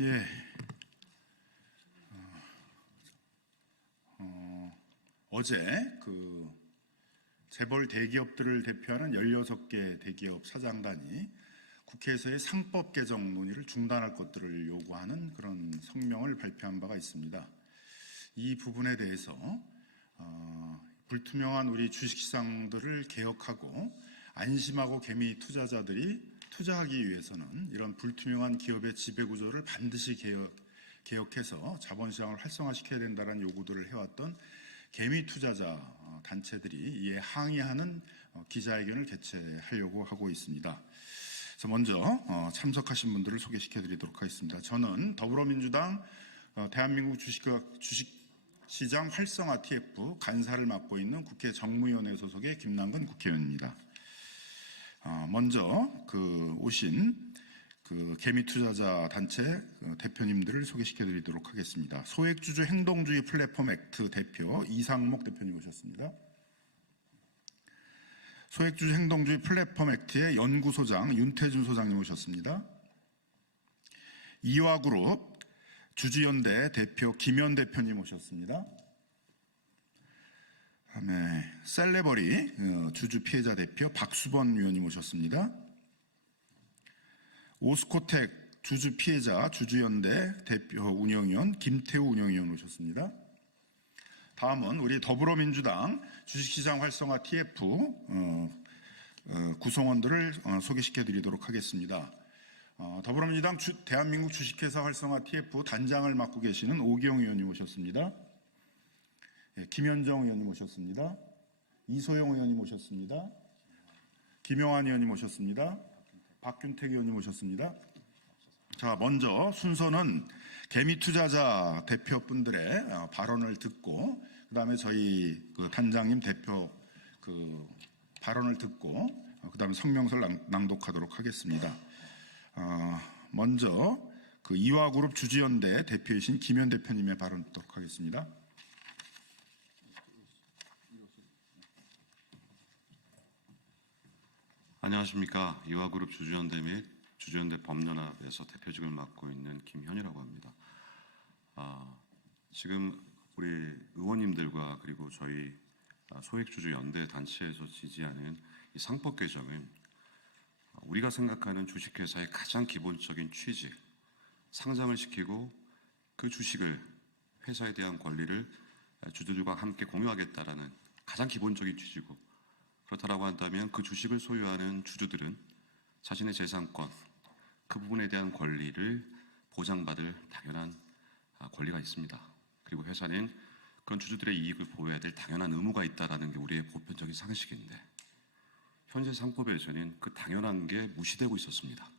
예. 어제 재벌 대기업들을 대표하는 16개 대기업 사장단이 국회에서의 상법 개정 논의를 중단할 것들을 요구하는 그런 성명을 발표한 바가 있습니다. 이 부분에 대해서 불투명한 우리 주식시장들을 개혁하고 안심하고 개미 투자자들이 투자하기 위해서는 이런 불투명한 기업의 지배구조를 반드시 개혁해서 자본시장을 활성화시켜야 된다는 요구들을 해왔던 개미 투자자 단체들이 이에 항의하는 기자회견을 개최하려고 하고 있습니다. 그래서 먼저 참석하신 분들을 소개시켜드리도록 하겠습니다. 저는 더불어민주당 대한민국 주식시장 활성화 TF 간사를 맡고 있는 국회 정무위원회 소속의 김남근 국회의원입니다. 먼저 오신 개미 투자자 단체 대표님들을 소개시켜드리도록 하겠습니다. 소액주주 행동주의 플랫폼 액트 대표 이상목 대표님 오셨습니다. 소액주주 행동주의 플랫폼 액트의 연구소장 윤태준 소장님 오셨습니다. 이화그룹 주주연대 대표 김현 대표님 오셨습니다. 다음에 셀레버리 주주 피해자 대표 박수번 위원님 오셨습니다. 오스코텍 주주 피해자 주주연대 대표 운영위원 김태우 운영위원 오셨습니다. 다음은 우리 더불어민주당 주식시장 활성화 TF 구성원들을 소개시켜 드리도록 하겠습니다. 더불어민주당 대한민국 주식회사 활성화 TF 단장을 맡고 계시는 오기영 의원님 오셨습니다. 김현정 의원님 오셨습니다. 이소영 의원님 오셨습니다. 김영환 의원님 오셨습니다. 박균택 의원님 오셨습니다. 자, 먼저 순서는 개미 투자자 대표분들의 발언을 듣고 그다음에 저희 단장님 대표 발언을 듣고 그다음에 성명서를 낭독하도록 하겠습니다. 먼저 이화그룹 주주연대 대표이신 김현 대표님의 발언 듣도록 하겠습니다. 안녕하십니까. 이화그룹 주주연대 및 주주연대 법연합에서 대표직을 맡고 있는 김현이라고 합니다. 지금 우리 의원님들과 그리고 저희 소액주주연대 단체에서 지지하는 이 상법 개정은 우리가 생각하는 주식회사의 가장 기본적인 취지, 상장을 시키고 그 주식을 회사에 대한 권리를 주주들과 함께 공유하겠다라는 가장 기본적인 취지고, 그렇다고 한다면 그 주식을 소유하는 주주들은 자신의 재산권, 그 부분에 대한 권리를 보장받을 당연한 권리가 있습니다. 그리고 회사는 그런 주주들의 이익을 보호해야 될 당연한 의무가 있다는 게 우리의 보편적인 상식인데, 현재 상법에서는 그 당연한 게 무시되고 있었습니다.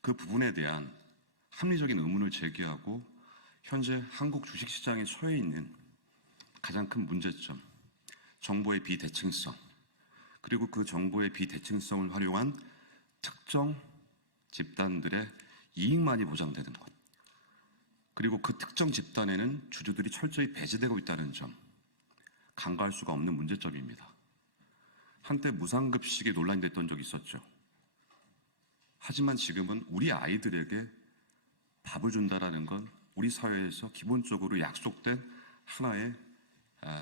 그 부분에 대한 합리적인 의문을 제기하고 현재 한국 주식시장에 처해 있는 가장 큰 문제점, 정보의 비대칭성, 그리고 그 정보의 비대칭성을 활용한 특정 집단들의 이익만이 보장되는 것, 그리고 그 특정 집단에는 주주들이 철저히 배제되고 있다는 점, 간과할 수가 없는 문제점입니다. 한때 무상급식이 논란이 됐던 적이 있었죠. 하지만 지금은 우리 아이들에게 밥을 준다라는 건 우리 사회에서 기본적으로 약속된 하나의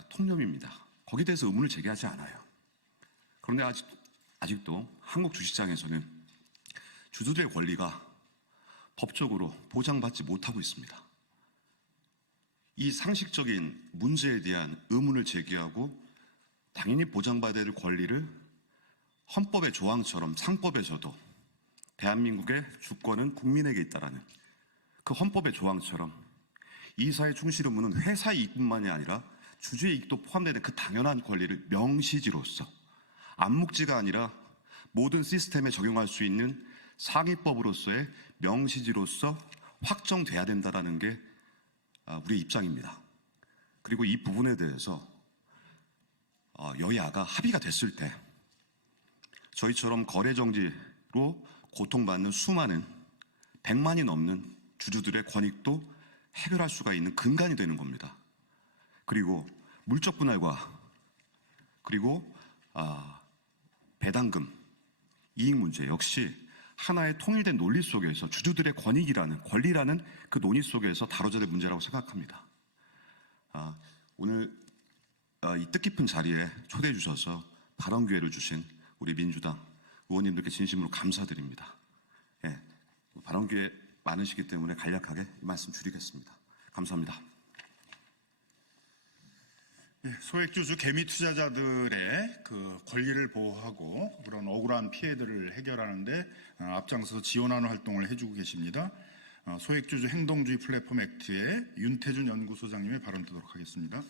통념입니다. 거기에 대해서 의문을 제기하지 않아요. 그런데 아직도 한국 주식시장에서는 주주들의 권리가 법적으로 보장받지 못하고 있습니다. 이 상식적인 문제에 대한 의문을 제기하고 당연히 보장받아야 될 권리를 헌법의 조항처럼 상법에서도 대한민국의 주권은 국민에게 있다라는 그 헌법의 조항처럼 이사의 충실 의무는 회사 이익뿐만이 아니라 주주의 이익도 포함되는 그 당연한 권리를 명시지로서, 암묵지가 아니라 모든 시스템에 적용할 수 있는 상위법으로서의 명시지로서 확정돼야 된다는 게 우리의 입장입니다. 그리고 이 부분에 대해서 여야가 합의가 됐을 때 저희처럼 거래정지로 고통받는 수많은 100만이 넘는 주주들의 권익도 해결할 수가 있는 근간이 되는 겁니다. 그리고 물적 분할과 그리고 배당금, 이익 문제 역시 하나의 통일된 논리 속에서 주주들의 권리라는 그 논의 속에서 다뤄져야 될 문제라고 생각합니다. 오늘 이 뜻깊은 자리에 초대해 주셔서 발언 기회를 주신 우리 민주당 의원님들께 진심으로 감사드립니다. 예, 발언 기회 많으시기 때문에 간략하게 이 말씀 드리겠습니다. 감사합니다. 소액주주 개미 투자자들의 그 권리를 보호하고 그런 억울한 피해들을 해결하는데 앞장서서 지원하는 활동을 해주고 계십니다. 소액주주 행동주의 플랫폼 액트의 윤태준 연구소장님의 발언 듣도록 하겠습니다.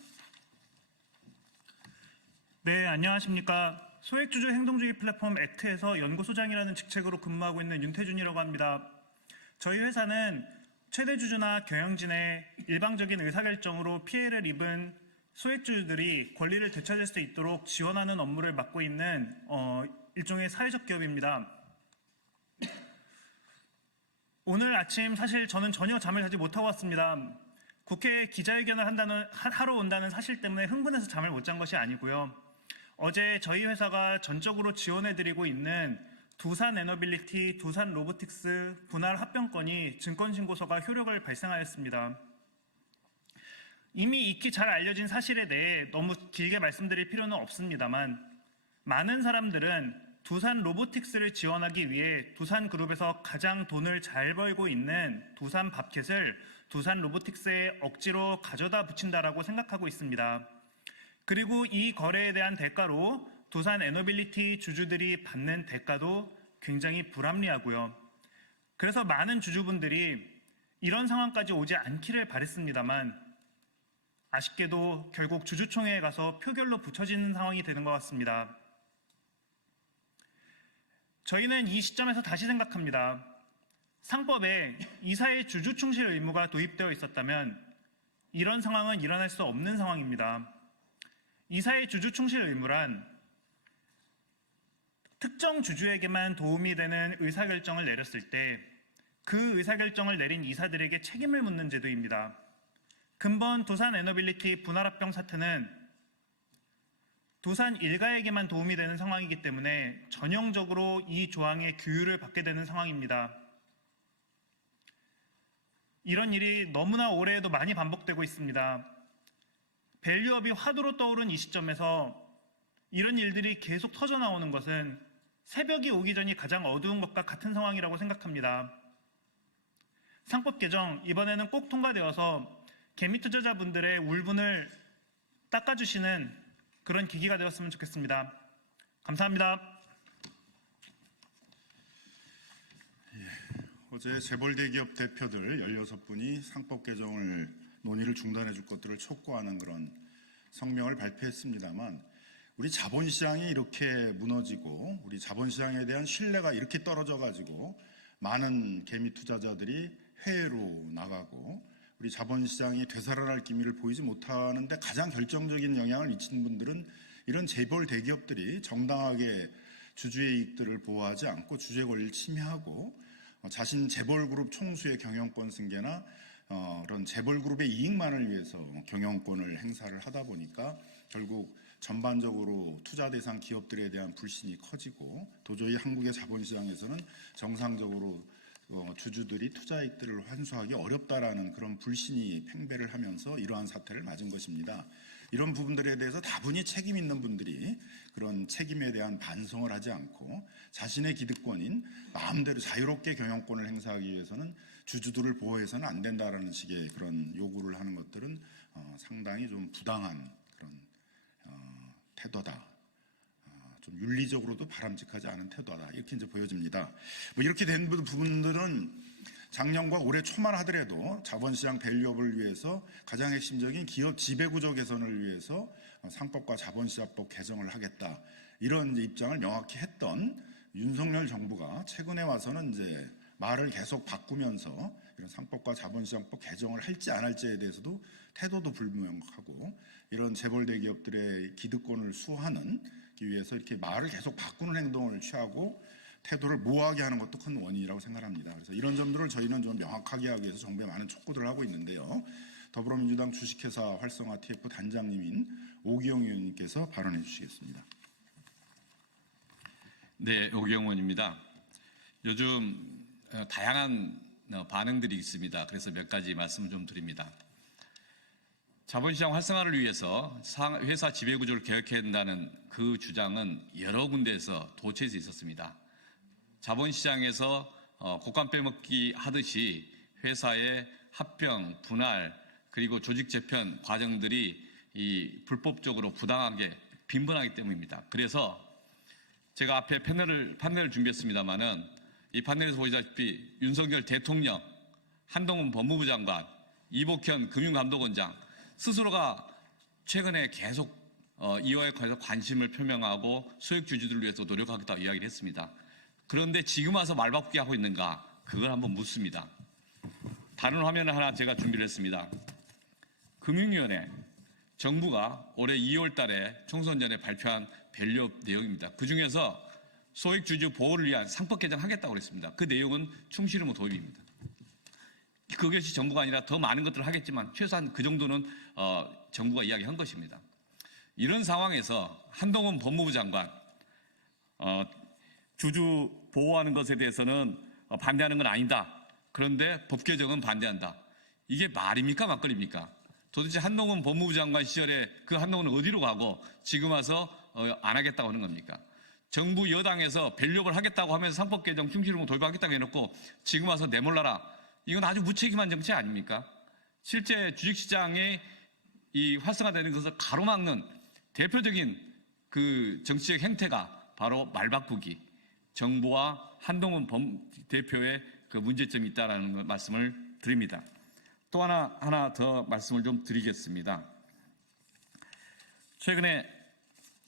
네, 안녕하십니까. 소액주주 행동주의 플랫폼 액트에서 연구소장이라는 직책으로 근무하고 있는 윤태준이라고 합니다. 저희 회사는 최대 주주나 경영진의 일방적인 의사결정으로 피해를 입은 소액주주들이 권리를 되찾을 수 있도록 지원하는 업무를 맡고 있는 일종의 사회적 기업입니다. 오늘 아침 사실 저는 전혀 잠을 자지 못하고 왔습니다. 국회에 기자회견을 하러 온다는 사실 때문에 흥분해서 잠을 못 잔 것이 아니고요. 어제 저희 회사가 전적으로 지원해드리고 있는 두산 에너빌리티, 두산 로보틱스 분할 합병건이 증권신고서가 효력을 발생하였습니다. 이미 익히 잘 알려진 사실에 대해 너무 길게 말씀드릴 필요는 없습니다만 많은 사람들은 두산 로보틱스를 지원하기 위해 두산그룹에서 가장 돈을 잘 벌고 있는 두산 밥켓을 두산 로보틱스에 억지로 가져다 붙인다라고 생각하고 있습니다. 그리고 이 거래에 대한 대가로 두산 에너빌리티 주주들이 받는 대가도 굉장히 불합리하고요. 그래서 많은 주주분들이 이런 상황까지 오지 않기를 바랬습니다만 아쉽게도 결국 주주총회에 가서 표결로 붙여지는 상황이 되는 것 같습니다. 저희는 이 시점에서 다시 생각합니다. 상법에 이사의 주주 충실 의무가 도입되어 있었다면 이런 상황은 일어날 수 없는 상황입니다. 이사의 주주 충실 의무란 특정 주주에게만 도움이 되는 의사결정을 내렸을 때 그 의사결정을 내린 이사들에게 책임을 묻는 제도입니다. 근본 두산 에너빌리티 분할합병 사태는 두산 일가에게만 도움이 되는 상황이기 때문에 전형적으로 이 조항의 규율을 받게 되는 상황입니다. 이런 일이 너무나 올해에도 많이 반복되고 있습니다. 밸류업이 화두로 떠오른 이 시점에서 이런 일들이 계속 터져나오는 것은 새벽이 오기 전이 가장 어두운 것과 같은 상황이라고 생각합니다. 상법 개정 이번에는 꼭 통과되어서 개미 투자자분들의 울분을 닦아주시는 그런 계기가 되었으면 좋겠습니다. 감사합니다. 어제 재벌대기업 대표들 16분이 상법 개정을 논의를 중단해 줄 것들을 촉구하는 그런 성명을 발표했습니다만 우리 자본시장이 이렇게 무너지고 우리 자본시장에 대한 신뢰가 이렇게 떨어져 가지고 많은 개미 투자자들이 해외로 나가고 우리 자본시장이 되살아날 기미를 보이지 못하는데 가장 결정적인 영향을 미친 분들은 이런 재벌 대기업들이 정당하게 주주의 이익들을 보호하지 않고 주주의 권리를 침해하고 자신 재벌그룹 총수의 경영권 승계나 그런 재벌그룹의 이익만을 위해서 경영권을 행사를 하다 보니까 결국 전반적으로 투자 대상 기업들에 대한 불신이 커지고 도저히 한국의 자본시장에서는 정상적으로 주주들이 투자이익들을 환수하기 어렵다라는 그런 불신이 팽배를 하면서 이러한 사태를 맞은 것입니다. 이런 부분들에 대해서 다분히 책임 있는 분들이 그런 책임에 대한 반성을 하지 않고 자신의 기득권인 마음대로 자유롭게 경영권을 행사하기 위해서는 주주들을 보호해서는 안 된다라는 식의 그런 요구를 하는 것들은 상당히 좀 부당한 그런 태도다. 좀 윤리적으로도 바람직하지 않은 태도다. 이렇게 이제 보여집니다. 이렇게 된 부분들은 작년과 올해 초만 하더라도 자본시장 밸류업을 위해서 가장 핵심적인 기업 지배구조 개선을 위해서 상법과 자본시장법 개정을 하겠다. 이런 입장을 명확히 했던 윤석열 정부가 최근에 와서는 이제 말을 계속 바꾸면서 이런 상법과 자본시장법 개정을 할지 안 할지에 대해서도 태도도 불명확하고 이런 재벌 대기업들의 기득권을 수호하는 위해서 이렇게 말을 계속 바꾸는 행동을 취하고 태도를 모호하게 하는 것도 큰 원인이라고 생각합니다. 그래서 이런 점들을 저희는 좀 명확하게 하기 위해서 정부에 많은 촉구들을 하고 있는데요. 더불어민주당 주식회사 활성화 TF 단장님인 오기영 의원님께서 발언해 주시겠습니다. 네, 오기영 의원입니다. 요즘 다양한 반응들이 있습니다. 그래서 몇 가지 말씀을 좀 드립니다. 자본시장 활성화를 위해서 회사 지배구조를 개혁해야 한다는 그 주장은 여러 군데에서 도처에서 있었습니다. 자본시장에서 곡간 빼먹기 하듯이 회사의 합병, 분할, 그리고 조직 재편 과정들이 이 불법적으로 부당하게 빈번하기 때문입니다. 그래서 제가 앞에 판넬을 준비했습니다만은 이 판넬에서 보시다시피 윤석열 대통령, 한동훈 법무부 장관, 이복현 금융감독원장 스스로가 최근에 계속 이와에 관해서 관심을 표명하고 소액 주주들을 위해서 노력하겠다고 이야기를 했습니다. 그런데 지금 와서 말바꾸기 하고 있는가? 그걸 한번 묻습니다. 다른 화면을 하나 제가 준비를 했습니다. 금융위원회, 정부가 올해 2월 달에 총선 전에 발표한 밸류업 내용입니다. 그중에서 소액 주주 보호를 위한 상법 개정하겠다고 그랬습니다. 그 내용은 충실 의무 도입입니다. 그것이 정부가 아니라 더 많은 것들을 하겠지만 최소한 그 정도는 정부가 이야기한 것입니다. 이런 상황에서 한동훈 법무부 장관 주주 보호하는 것에 대해서는 반대하는 건 아니다. 그런데 법 개정은 반대한다. 이게 말입니까 막걸리입니까? 도대체 한동훈 법무부 장관 시절에 그 한동훈은 어디로 가고 지금 와서 안 하겠다고 하는 겁니까? 정부 여당에서 밸류업을 하겠다고 하면서 상법 개정 충실 의무 도입하겠다고 해놓고 지금 와서 내몰라라. 이건 아주 무책임한 정책 아닙니까? 실제 주식시장의 이 활성화되는 것을 가로막는 대표적인 그 정치적 행태가 바로 말바꾸기, 정부와 한동훈 대표의 그 문제점이 있다는 말씀을 드립니다. 또 하나 더 말씀을 좀 드리겠습니다. 최근에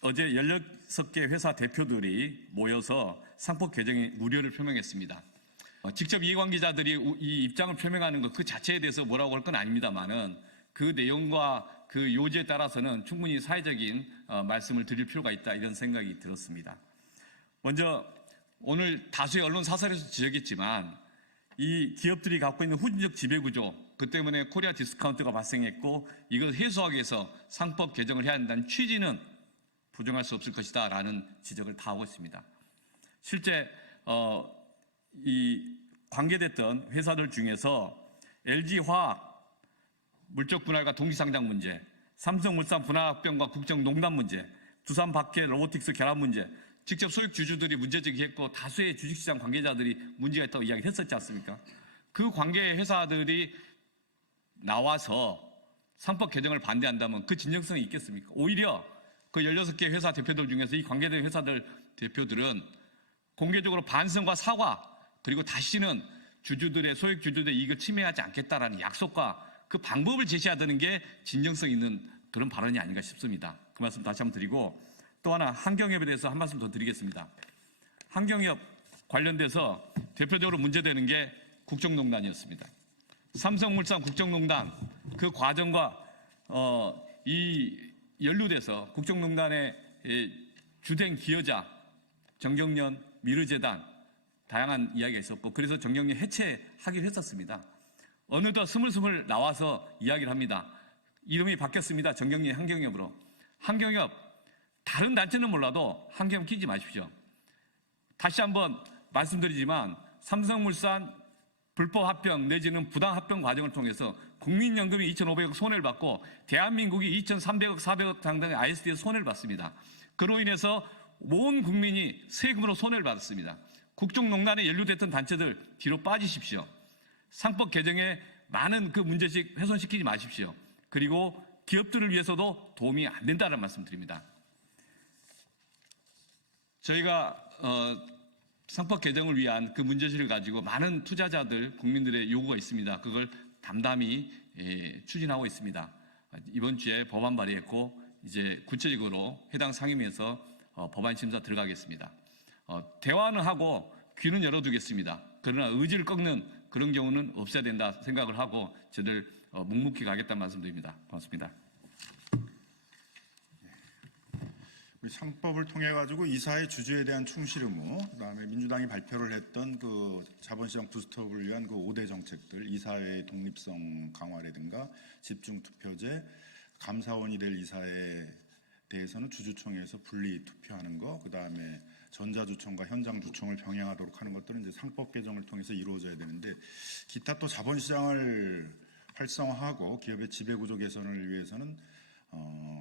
어제 16개 회사 대표들이 모여서 상법 개정에 우려를 표명했습니다. 직접 이해관계자들이 이 입장을 표명하는 것 그 자체에 대해서 뭐라고 할 건 아닙니다만은 그 내용과 그 요지에 따라서는 충분히 사회적인 말씀을 드릴 필요가 있다 이런 생각이 들었습니다. 먼저 오늘 다수의 언론 사설에서 지적했지만 이 기업들이 갖고 있는 후진적 지배구조 그 때문에 코리아 디스카운트가 발생했고 이걸 해소하기 위해서 상법 개정을 해야 한다는 취지는 부정할 수 없을 것이다 라는 지적을 다 하고 있습니다. 실제 이 관계됐던 회사들 중에서 LG화학 물적 분할과 동시상장 문제, 삼성물산 분할합병과 국정농단 문제, 두산박해 로보틱스 결합 문제, 직접 소액 주주들이 문제 제기했고 다수의 주식시장 관계자들이 문제가 있다고 이야기했었지 않습니까? 그 관계 회사들이 나와서 상법 개정을 반대한다면 그 진정성이 있겠습니까? 오히려 그 16개 회사 대표들 중에서 이 관계된 회사들 대표들은 공개적으로 반성과 사과 그리고 다시는 소액 주주들의 이익을 침해하지 않겠다라는 약속과 그 방법을 제시하는 게 진정성 있는 그런 발언이 아닌가 싶습니다. 그 말씀 다시 한번 드리고 또 하나 환경협에 대해서 한 말씀 더 드리겠습니다. 환경협 관련돼서 대표적으로 문제되는 게 국정농단이었습니다. 삼성물산 국정농단 그 과정과 이 연루돼서 국정농단의 주된 기여자 정경련, 미르재단 다양한 이야기가 있었고 그래서 정경련 해체하기로 했었습니다. 어느덧 스물스물 나와서 이야기를 합니다. 이름이 바뀌었습니다. 정경련 환경협으로. 환경협 다른 단체는 몰라도 환경협 끼지 마십시오. 다시 한번 말씀드리지만 삼성물산 불법 합병 내지는 부당 합병 과정을 통해서 국민연금이 2,500억 손해를 받고 대한민국이 2,300억, 400억 상당의 ISD에서 손해를 받습니다. 그로 인해서 온 국민이 세금으로 손해를 받았습니다. 국정농단에 연루됐던 단체들 뒤로 빠지십시오. 상법 개정에 많은 그 문제식 훼손시키지 마십시오. 그리고 기업들을 위해서도 도움이 안 된다는 말씀 드립니다. 저희가 상법 개정을 위한 그 문제실을 가지고 많은 투자자들, 국민들의 요구가 있습니다. 그걸 담담히 추진하고 있습니다. 이번 주에 법안 발의했고 이제 구체적으로 해당 상임위에서 법안 심사 들어가겠습니다. 대화는 하고 귀는 열어두겠습니다. 그러나 의지를 꺾는 그런 경우는 없어야 된다 생각을 하고 저들 묵묵히 가겠다는 말씀드립니다. 고맙습니다. 우리 상법을 통해 가지고 이사의 주주에 대한 충실 의무, 그다음에 민주당이 발표를 했던 그 자본시장 부스트업을 위한 그 5대 정책들, 이사회의 독립성 강화라든가 집중 투표제, 감사원이 될 이사에 대해서는 주주총회에서 분리 투표하는 거, 그다음에 전자주총과 현장주총을 병행하도록 하는 것들은 이제 상법 개정을 통해서 이루어져야 되는데, 기타 또 자본시장을 활성화하고 기업의 지배구조 개선을 위해서는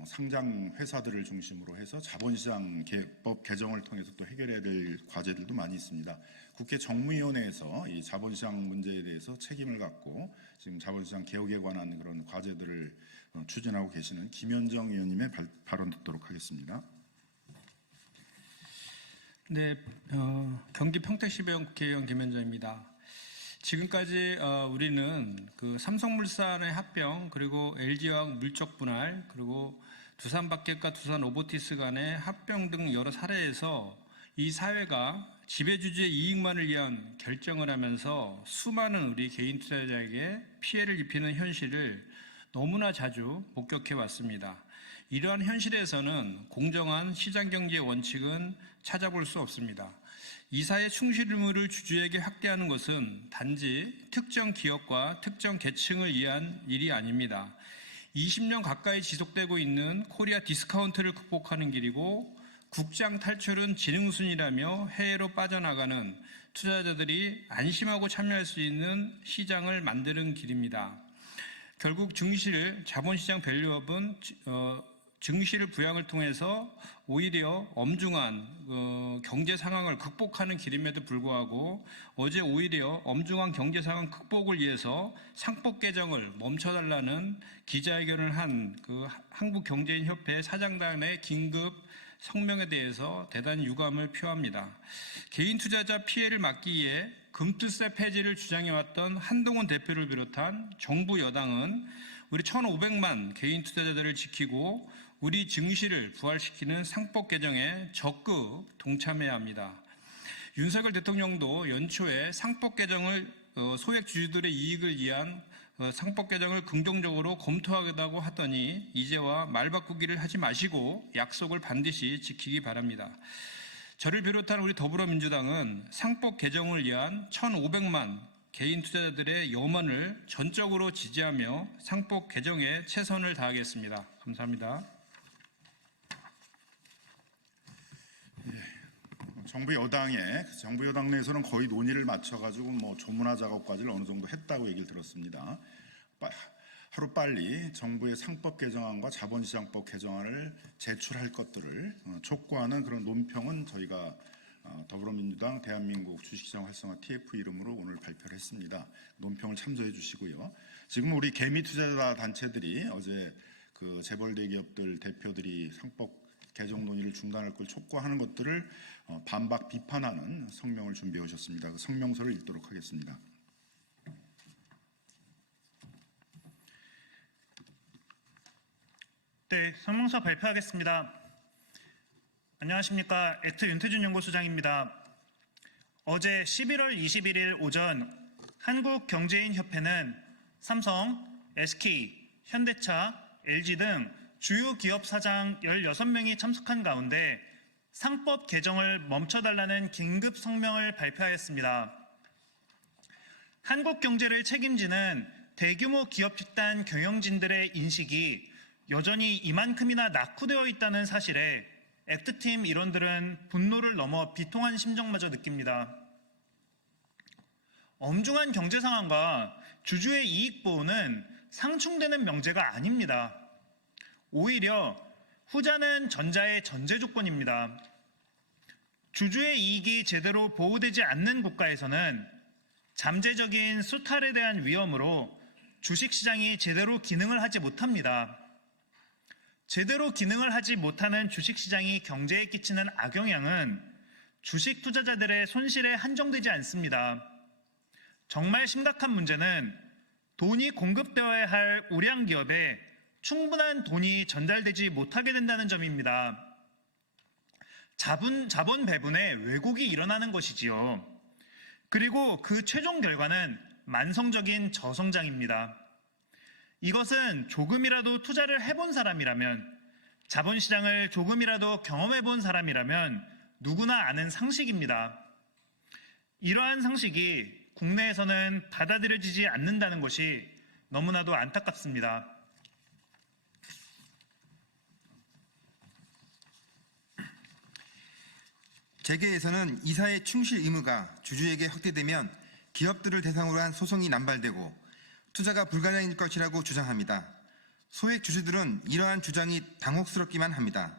상장 회사들을 중심으로 해서 자본시장 법 개정을 통해서 또 해결해야 될 과제들도 많이 있습니다. 국회 정무위원회에서 이 자본시장 문제에 대해서 책임을 갖고 지금 자본시장 개혁에 관한 그런 과제들을 추진하고 계시는 김현정 의원님의 발언 듣도록 하겠습니다. 네, 경기 평택시의원 국회의원 김현정입니다. 지금까지 우리는 그 삼성물산의 합병, 그리고 LG화학 물적 분할, 그리고 두산바켓과 두산로보티스 간의 합병 등 여러 사례에서 이 사회가 지배주주의 이익만을 위한 결정을 하면서 수많은 우리 개인 투자자에게 피해를 입히는 현실을 너무나 자주 목격해 왔습니다. 이러한 현실에서는 공정한 시장경제의 원칙은 찾아볼 수 없습니다. 이사의 충실 의무를 주주에게 확대하는 것은 단지 특정 기업과 특정 계층을 위한 일이 아닙니다. 20년 가까이 지속되고 있는 코리아 디스카운트를 극복하는 길이고, 국장 탈출은 지능순이라며 해외로 빠져나가는 투자자들이 안심하고 참여할 수 있는 시장을 만드는 길입니다. 결국 자본시장 밸류업은 증시를 부양을 통해서 오히려 엄중한 경제 상황을 극복하는 길임에도 불구하고, 어제 오히려 엄중한 경제 상황 극복을 위해서 상법 개정을 멈춰달라는 기자회견을 한 그 한국경제인협회 사장단의 긴급 성명에 대해서 대단히 유감을 표합니다. 개인 투자자 피해를 막기 위해 금투세 폐지를 주장해왔던 한동훈 대표를 비롯한 정부 여당은 우리 1,500만 개인 투자자들을 지키고 우리 증시를 부활시키는 상법 개정에 적극 동참해야 합니다. 윤석열 대통령도 연초에 상법 개정을 소액 주주들의 이익을 위한 상법 개정을 긍정적으로 검토하겠다고 하더니 이제와 말 바꾸기를 하지 마시고 약속을 반드시 지키기 바랍니다. 저를 비롯한 우리 더불어민주당은 상법 개정을 위한 1,500만 개인 투자자들의 염원을 전적으로 지지하며 상법 개정에 최선을 다하겠습니다. 감사합니다. 정부 여당 내에서는 거의 논의를 맞춰가지고 뭐 조문화 작업까지를 어느 정도 했다고 얘기를 들었습니다. 하루빨리 정부의 상법 개정안과 자본시장법 개정안을 제출할 것들을 촉구하는 그런 논평은 저희가 더불어민주당 대한민국 주식시장 활성화 TF 이름으로 오늘 발표를 했습니다. 논평을 참조해 주시고요. 지금 우리 개미 투자자 단체들이 어제 그 재벌 대기업들 대표들이 상법 개정 논의를 중단할 걸 촉구하는 것들을 반박 비판하는 성명을 준비해 오셨습니다. 그 성명서를 읽도록 하겠습니다. 네, 성명서 발표하겠습니다. 안녕하십니까. 액트 윤태준 연구소장입니다. 어제 11월 21일 오전 한국경제인협회는 삼성, SK, 현대차, LG 등 주요 기업 사장 16명이 참석한 가운데 상법 개정을 멈춰달라는 긴급 성명을 발표하였습니다. 한국 경제를 책임지는 대규모 기업 집단 경영진들의 인식이 여전히 이만큼이나 낙후되어 있다는 사실에 액트팀 일원들은 분노를 넘어 비통한 심정마저 느낍니다. 엄중한 경제 상황과 주주의 이익 보호는 상충되는 명제가 아닙니다. 오히려 후자는 전자의 전제 조건입니다. 주주의 이익이 제대로 보호되지 않는 국가에서는 잠재적인 수탈에 대한 위험으로 주식시장이 제대로 기능을 하지 못합니다. 제대로 기능을 하지 못하는 주식시장이 경제에 끼치는 악영향은 주식 투자자들의 손실에 한정되지 않습니다. 정말 심각한 문제는 돈이 공급되어야 할 우량 기업에 충분한 돈이 전달되지 못하게 된다는 점입니다. 자본 배분에 왜곡이 일어나는 것이지요. 그리고 그 최종 결과는 만성적인 저성장입니다. 이것은 조금이라도 투자를 해본 사람이라면, 자본시장을 조금이라도 경험해본 사람이라면 누구나 아는 상식입니다. 이러한 상식이 국내에서는 받아들여지지 않는다는 것이 너무나도 안타깝습니다. 재계에서는 이사의 충실 의무가 주주에게 확대되면 기업들을 대상으로 한 소송이 남발되고 투자가 불가능할 것이라고 주장합니다. 소액 주주들은 이러한 주장이 당혹스럽기만 합니다.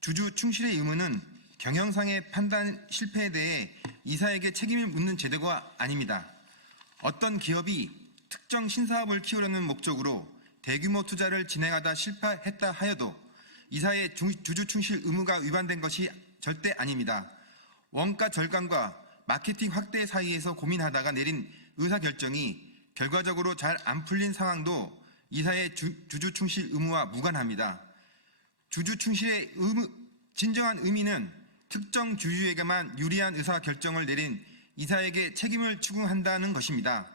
주주 충실의 의무는 경영상의 판단 실패에 대해 이사에게 책임을 묻는 제도가 아닙니다. 어떤 기업이 특정 신사업을 키우려는 목적으로 대규모 투자를 진행하다 실패했다 하여도 이사의 주주 충실 의무가 위반된 것이 절대 아닙니다. 원가 절감과 마케팅 확대 사이에서 고민하다가 내린 의사결정이 결과적으로 잘 안 풀린 상황도 이사의 주주 충실 의무와 무관합니다. 주주 충실의 진정한 의미는 특정 주주에게만 유리한 의사결정을 내린 이사에게 책임을 추궁한다는 것입니다.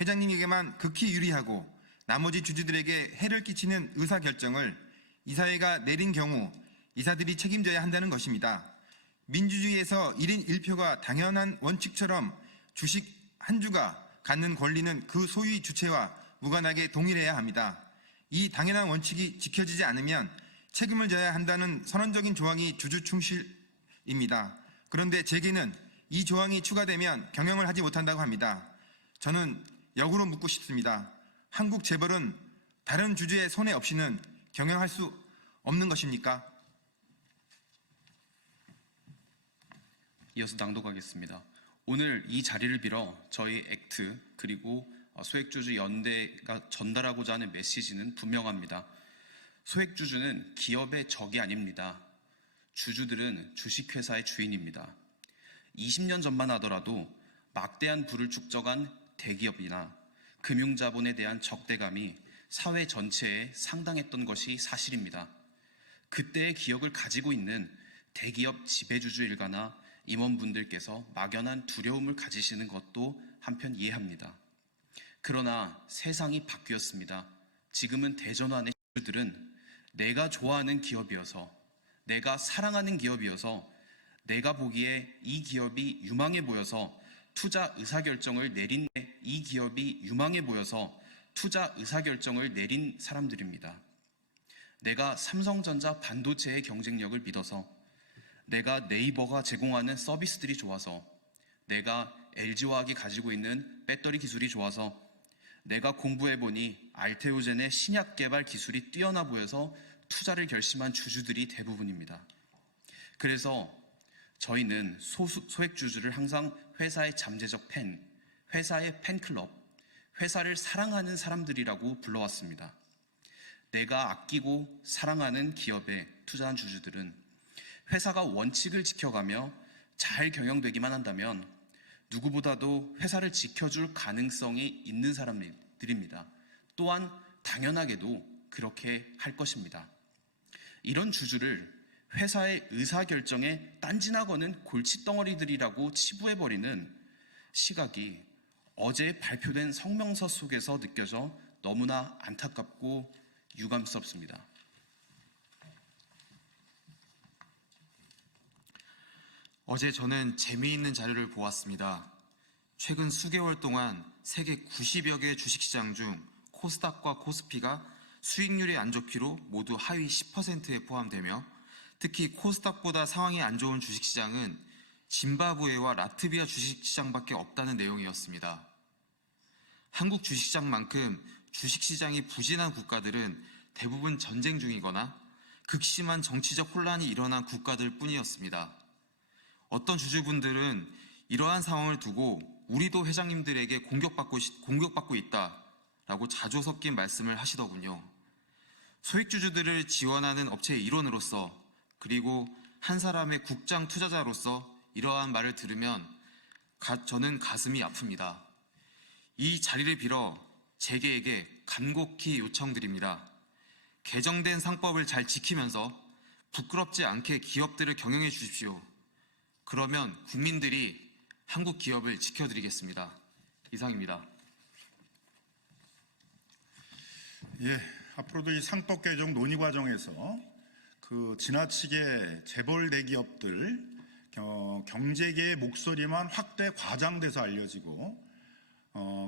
회장님에게만 극히 유리하고 나머지 주주들에게 해를 끼치는 의사결정을 이사회가 내린 경우 이사들이 책임져야 한다는 것입니다. 민주주의에서 1인 1표가 당연한 원칙처럼 주식 한 주가 갖는 권리는 그 소유의 주체와 무관하게 동일해야 합니다. 이 당연한 원칙이 지켜지지 않으면 책임을 져야 한다는 선언적인 조항이 주주 충실입니다. 그런데 재계는 이 조항이 추가되면 경영을 하지 못한다고 합니다. 저는 역으로 묻고 싶습니다. 한국 재벌은 다른 주주의 손해 없이는 경영할 수 없는 것입니까? 이어서 낭독하겠습니다. 오늘 이 자리를 빌어 저희 액트 그리고 소액주주 연대가 전달하고자 하는 메시지는 분명합니다. 소액주주는 기업의 적이 아닙니다. 주주들은 주식회사의 주인입니다. 20년 전만 하더라도 막대한 부를 축적한 대기업이나 금융자본에 대한 적대감이 사회 전체에 상당했던 것이 사실입니다. 그때의 기억을 가지고 있는 대기업 지배주주 일가나 임원분들께서 막연한 두려움을 가지시는 것도 한편 이해합니다. 그러나 세상이 바뀌었습니다. 지금은 대전환의 주주들은 내가 좋아하는 기업이어서, 내가 사랑하는 기업이어서, 내가 보기에 이 기업이 유망해 보여서 투자 의사결정을 내린 사람들입니다. 내가 삼성전자 반도체의 경쟁력을 믿어서, 내가 네이버가 제공하는 서비스들이 좋아서, 내가 LG화학이 가지고 있는 배터리 기술이 좋아서, 내가 공부해보니 알테오젠의 신약 개발 기술이 뛰어나 보여서 투자를 결심한 주주들이 대부분입니다. 그래서 저희는 소액주주를 항상 회사의 잠재적 팬, 회사의 팬클럽, 회사를 사랑하는 사람들이라고 불러왔습니다. 내가 아끼고 사랑하는 기업에 투자한 주주들은 회사가 원칙을 지켜가며 잘 경영되기만 한다면 누구보다도 회사를 지켜줄 가능성이 있는 사람들입니다. 또한 당연하게도 그렇게 할 것입니다. 이런 주주를 회사의 의사결정에 딴지나 거는 골칫덩어리들이라고 치부해버리는 시각이 어제 발표된 성명서 속에서 느껴져 너무나 안타깝고 유감스럽습니다. 어제 저는 재미있는 자료를 보았습니다. 최근 수개월 동안 세계 90여 개 주식시장 중 코스닥과 코스피가 수익률이 안 좋기로 모두 하위 10%에 포함되며 특히 코스닥보다 상황이 안 좋은 주식시장은 짐바브웨와 라트비아 주식시장밖에 없다는 내용이었습니다. 한국 주식시장만큼 주식시장이 부진한 국가들은 대부분 전쟁 중이거나 극심한 정치적 혼란이 일어난 국가들 뿐이었습니다. 어떤 주주분들은 이러한 상황을 두고 우리도 회장님들에게 공격받고 있다라고 자조 섞인 말씀을 하시더군요. 소액주주들을 지원하는 업체의 일원으로서 그리고 한 사람의 국장 투자자로서 이러한 말을 들으면 저는 가슴이 아픕니다. 이 자리를 빌어 재계에게 간곡히 요청드립니다. 개정된 상법을 잘 지키면서 부끄럽지 않게 기업들을 경영해 주십시오. 그러면 국민들이 한국 기업을 지켜드리겠습니다. 이상입니다. 예, 앞으로도 이 상법 개정 논의 과정에서 지나치게 재벌 대기업들 경제계의 목소리만 확대 과장돼서 알려지고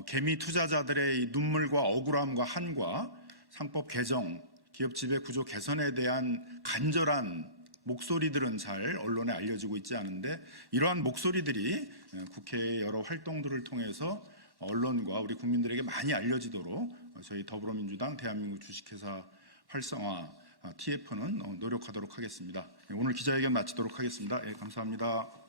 개미 투자자들의 이 눈물과 억울함과 한과 상법 개정, 기업 지배 구조 개선에 대한 간절한 목소리들은 잘 언론에 알려지고 있지 않은데 이러한 목소리들이 국회의 여러 활동들을 통해서 언론과 우리 국민들에게 많이 알려지도록 저희 더불어민주당 대한민국 주식회사 활성화 TF는 노력하도록 하겠습니다. 오늘 기자회견 마치도록 하겠습니다. 감사합니다.